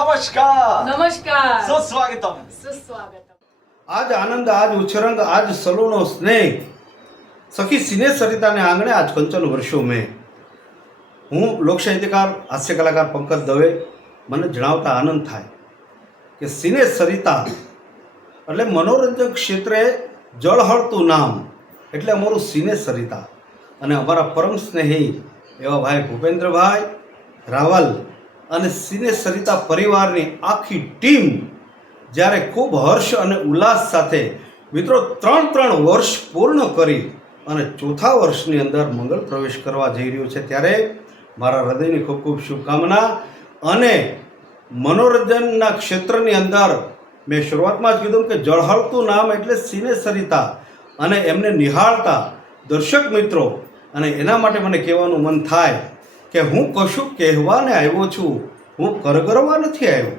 नमस्कार नमस्कार सुस्वागतम सुस्वागतम। આજ આનંદ આજ ઉછરંગ આજ સલોનો સ્નેહ સખી સિને સરિતાને આંગણે આજ કંચન વર્ષો મેં હું લોક સાહિત્યકાર હાસ્ય કલાકાર પંકજ દવે મને જણાવતા આનંદ થાય કે સિને સરિતા એટલે મનોરંજન ક્ષેત્રે જળહળતું નામ એટલે અમારું સિને સરિતા અને અમારા પરમ સ્નેહી એવા ભાઈ ભૂપેન્દ્રભાઈ રાવલ અને સિને સરિતા પરિવારની આખી ટીમ જ્યારે ખૂબ હર્ષ અને ઉલ્લાસ સાથે મિત્રો ત્રણ વર્ષ પૂર્ણ કરી અને ચોથા વર્ષની અંદર મંગળ પ્રવેશ કરવા જઈ રહ્યું છે ત્યારે મારા હૃદયની ખૂબ ખૂબ શુભકામના અને મનોરંજનના ક્ષેત્રની અંદર મેં શરૂઆતમાં જ કીધું કે જળહળતું નામ એટલે સિને સરિતા અને એમને નિહાળતા દર્શક મિત્રો અને એના માટે મને કહેવાનું મન થાય કે હું કશું કહેવાને આવ્યો છું, હું કરગરવા નથી આવ્યો.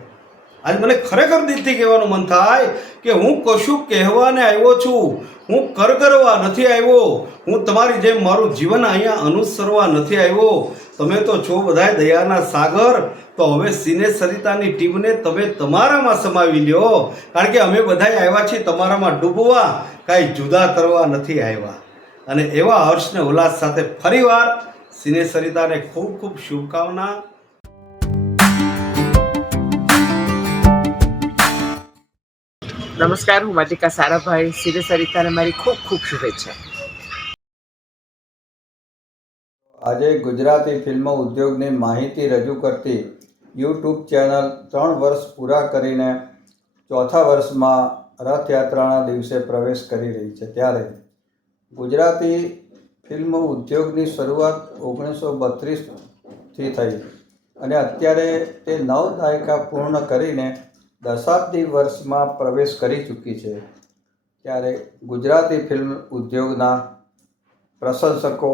આજ મને ખરેખર દિલથી કહેવાનું મન થાય કે હું કશું કહેવાને આવ્યો છું, હું કરગરવા નથી આવ્યો, હું તમારી જેમ મારું જીવન અહીંયા અનુસરવા નથી આવ્યો. તમે તો છો બધાય દયાના સાગર, તો હવે સિને સરિતાની ટીમને તમે તમારામાં સમાવી લ્યો, કારણ કે અમે બધાય આવ્યા છીએ તમારામાં ડૂબવા, કાંઈ જુદા કરવા નથી આવ્યા. અને એવા હર્ષને ઉલ્લાસ સાથે ફરીવાર સિને સરિતાને ખૂબ ખૂબ શુભકામના. નમસ્કાર, હું માલિકા સારાભાઈ. સિને સરિતાને મારી ખૂબ ખૂબ શુભેચ્છા. આજે ગુજરાતી ફિલ્મ ઉદ્યોગની માહિતી રજૂ કરતી યુટ્યુબ ચેનલ 3 વર્ષ પૂરા કરીને ચોથા વર્ષમાં રથયાત્રાના દિવસે પ્રવેશ કરી રહી છે. ત્યારે ગુજરાતી ફિલ્મ ઉદ્યોગની શરૂઆત 1932થી થઈ અને અત્યારે તે 9 દાયકા પૂર્ણ કરીને દશાબ્દી વર્ષમાં પ્રવેશ કરી ચૂકી છે. ત્યારે ગુજરાતી ફિલ્મ ઉદ્યોગના પ્રશંસકો,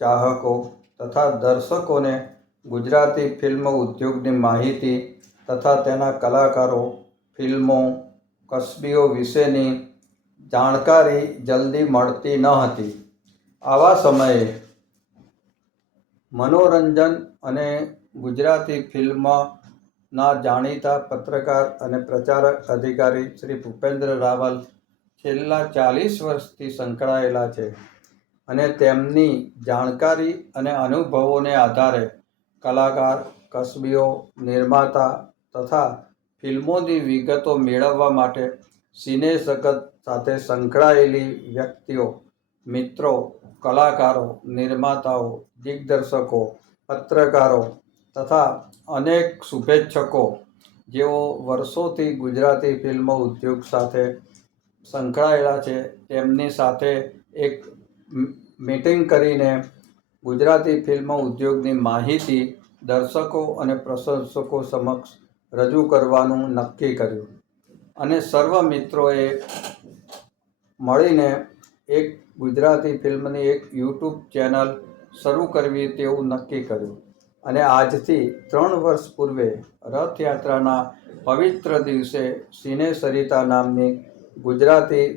ચાહકો તથા દર્શકોને ગુજરાતી ફિલ્મ ઉદ્યોગની માહિતી તથા તેના કલાકારો, ફિલ્મો, કસબીઓ વિશેની જાણકારી જલ્દી મળતી ન હતી. આવા સમયે મનોરંજન અને ગુજરાતી ફિલ્મના જાણીતા પત્રકાર અને પ્રચારક અધિકારી શ્રી ભૂપેન્દ્ર રાવલ છેલ્લા 40 વર્ષથી સંકળાયેલા છે અને તેમની જાણકારી અને અનુભવોને આધારે કલાકાર, કસબીઓ, નિર્માતા તથા ફિલ્મોની વિગતો મેળવવા માટે સિને જગત સાથે સંકળાયેલી વ્યક્તિઓ, મિત્રો, કલાકારો, નિર્માતાઓ, દિગ્દર્શકો, પત્રકારો તથા અનેક શુભેચ્છકો જેઓ વર્ષોથી ગુજરાતી ફિલ્મ ઉદ્યોગ સાથે સંકળાયેલા છે તેમની સાથે એક મીટિંગ કરીને ગુજરાતી ફિલ્મ ઉદ્યોગની માહિતી દર્શકો અને પ્રશંસકો સમક્ષ રજૂ કરવાનું નક્કી કર્યું અને સર્વ મિત્રોએ મળીને એક ગુજરાતી ફિલ્મની એક યુટ્યુબ ચેનલ શરૂ કરવી તેવું નક્કી કર્યું અને આજથી 3 વર્ષ પૂર્વે રથયાત્રાના પવિત્ર દિવસે સિને સરિતા નામની ગુજરાતી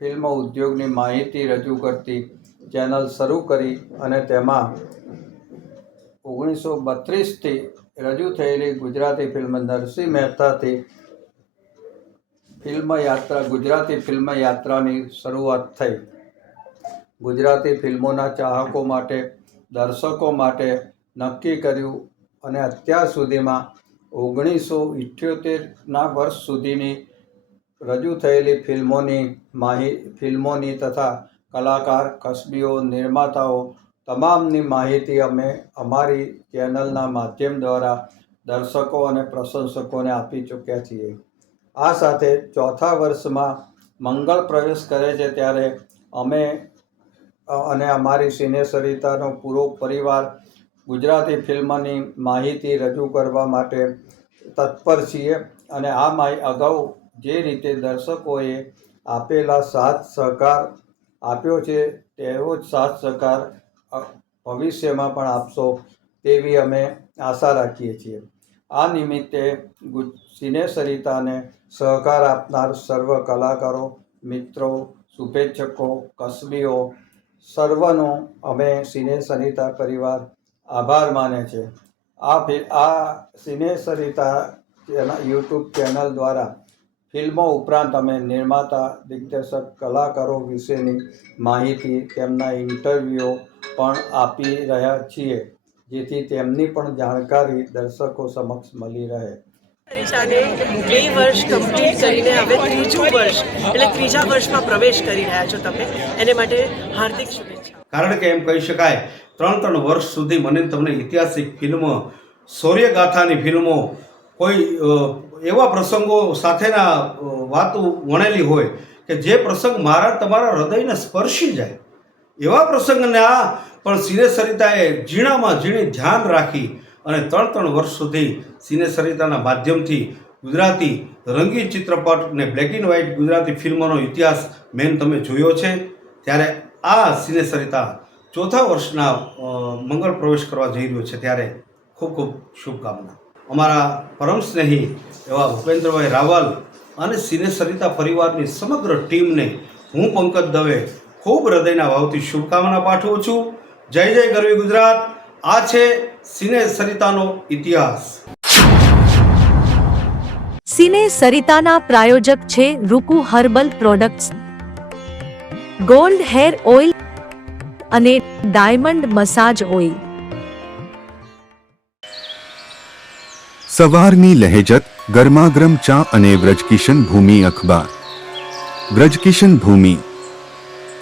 ફિલ્મ ઉદ્યોગની માહિતી રજૂ કરતી ચેનલ શરૂ કરી અને તેમાં 1932થી રજૂ થયેલી ગુજરાતી ફિલ્મ નરસિંહ મહેતાથી ગુજરાતી ફિલ્મ યાત્રાની શરૂઆત થઈ. ગુજરાતી ફિલ્મોના ચાહકો માટે, દર્શકો માટે નક્કી કર્યું અને અત્યાર સુધીમાં 1978ના વર્ષ સુધીની રજૂ થયેલી ફિલ્મોની તથા કલાકાર, કસબીઓ, નિર્માતાઓ તમામની માહિતી અમે અમારી ચેનલના માધ્યમ દ્વારા દર્શકો અને પ્રશંસકોને આપી ચૂક્યા છીએ. આ સાથે ચોથા વર્ષમાં મંગળ પ્રવેશ કરે છે ત્યારે અમે અને અમારી સિને સરિતાનો પૂરો પરિવાર ગુજરાતી ફિલ્મની માહિતી રજૂ કરવા માટે તત્પર છીએ અને આ અગાઉ જે રીતે દર્શકોએ આપેલા સાથ સહકાર આપ્યો છે તેવો જ સાથ સહકાર ભવિષ્યમાં પણ આપશો તેવી અમે આશા રાખીએ છીએ. આ નિમિત્તે સિને સરિતાને સહકાર આપનાર સર્વ કલાકારો, મિત્રો, શુભેચ્છકો, કસબીઓ સર્વનો અમે સિને સરિતા પરિવાર આભાર માને છે. આ સિને સરિતા યુટ્યુબ ચેનલ દ્વારા ફિલ્મો ઉપરાંત અમે નિર્માતા, દિગ્દર્શક, કલાકારો વિશેની માહિતી, તેમના ઇન્ટરવ્યૂ પણ આપી રહ્યા છીએ, જેથી તેમની પણ જાણકારી દર્શકો સમક્ષ મળી રહે. સરિતાને 2 વર્ષ કમ્પ્લીટ કરીને હવે ત્રીજું વર્ષ એટલે ત્રીજા વર્ષમાં પ્રવેશ કરી રહ્યા છો તમે, એને માટે હાર્દિક શુભેચ્છા. કારણ કે એમ કહી શકાય 3 વર્ષ સુધી મને તમને ઐતિહાસિક ફિલ્મો, શૌર્યગાથાની ફિલ્મો, કોઈ એવા પ્રસંગો સાથેના વાતો વણેલી હોય કે જે પ્રસંગ મારા તમારા હૃદયને સ્પર્શી જાય, એવા પ્રસંગને આ પણ સિને સરિતાએ ઝીણામાં ઝીણી ધ્યાન રાખી અને 3 વર્ષ સુધી સિને સરિતાના માધ્યમથી ગુજરાતી રંગીન ચિત્રપટ અને બ્લેક એન્ડ વ્હાઇટ ગુજરાતી ફિલ્મોનો ઇતિહાસ મેન તમે જોયો છે. ત્યારે આ સિને સરિતા 4થા વર્ષના મંગળ પ્રવેશ કરવા જઈ રહ્યો છે, ત્યારે ખૂબ ખૂબ શુભકામના. અમારા પરમ સ્નેહી એવા ભૂપેન્દ્રભાઈ રાવલ અને સિને સરિતા પરિવારની સમગ્ર ટીમને હું પંકજ દવે ખૂબ હૃદયના ભાવથી શુભકામના પાઠવું છું. જય જય ગરવી ગુજરાત. આ છે સિને સરિતાનો ઇતિહાસ. સિને સરિતાના પ્રાયોજક છે Ruku herbal products, gold hair oil અને ડાયમંડ મસાજ ઓઇલ. સવારની લહેજત, ગરમાગરમ ચા અને વ્રજકિશન ભૂમિ અખબાર. વ્રજકિશન ભૂમિ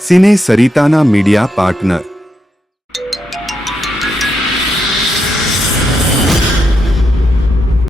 સિને સરિતાના મીડિયા પાર્ટનર.